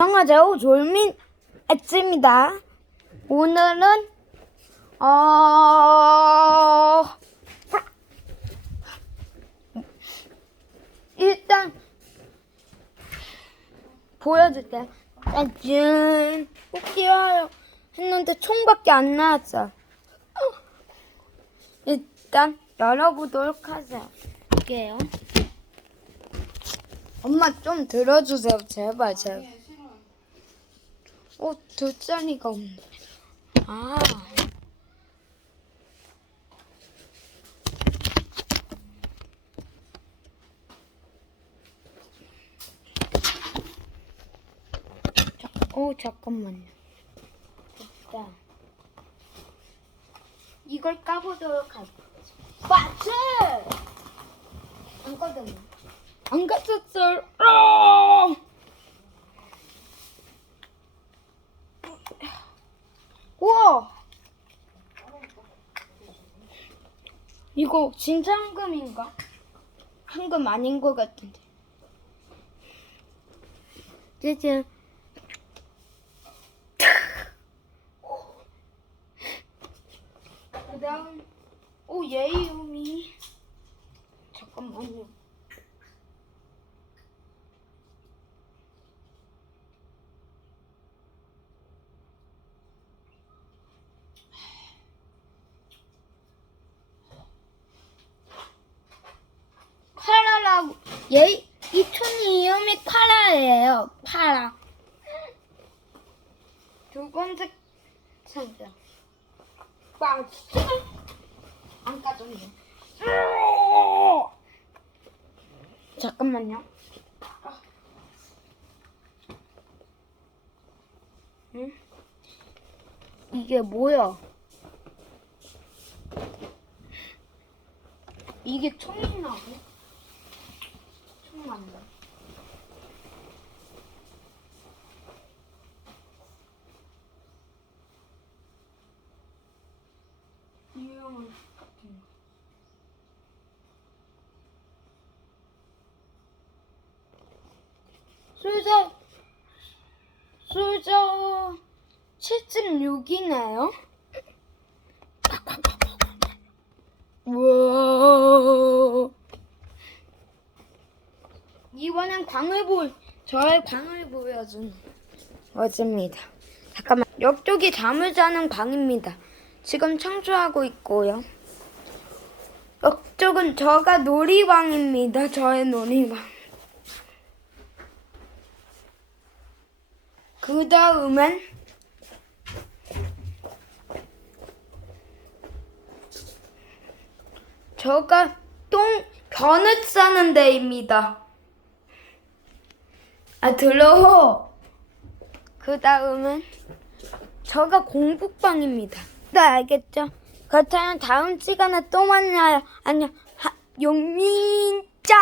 안녕하세요. 졸민 엑스입니다. 오늘은 어 일단 보여줄게. 짠. 꼭 뛰어요. 했는데 총밖에 안 나왔어. 일단 열어보도록 하세요. 이게요. 엄마 좀 들어주세요. 제발 제발. 어, 돗자리가 없네. 아. 자, 어, 잠깐만요. 됐다. 이걸 까보도록 하겠습니다. 마츠! 안 꺼졌네. 안 갔었어. 아! 우와! 이거 진짜 황금인가? 황금 아닌 것 같은데. 짜잔. 그 다음, 오, 예이음이. 잠깐만요. 파라라고 얘이 촌이 이름이 파라예요. 파라. 두 번째 상자. 꽝. 안 까졌네. 잠깐만요. 응? 이게 뭐야? 이게 총이라고? 총 맞나? 유형은 같은 거. 수저 수저 7.6이네요. 이번엔 광을 보 저의 광을 보여준 어즈입니다. 잠깐만 옆쪽이 잠을 자는 광입니다. 지금 청소하고 있고요. 옆쪽은 저가 놀이방입니다. 저의 놀이방. 그 다음엔 저가 똥 변을 싸는 데입니다. 아 들어. 그 다음은 저가 공부방입니다. 네 알겠죠? 그렇다면 다음 시간에 또 만나요. 안녕. 하, 용민자.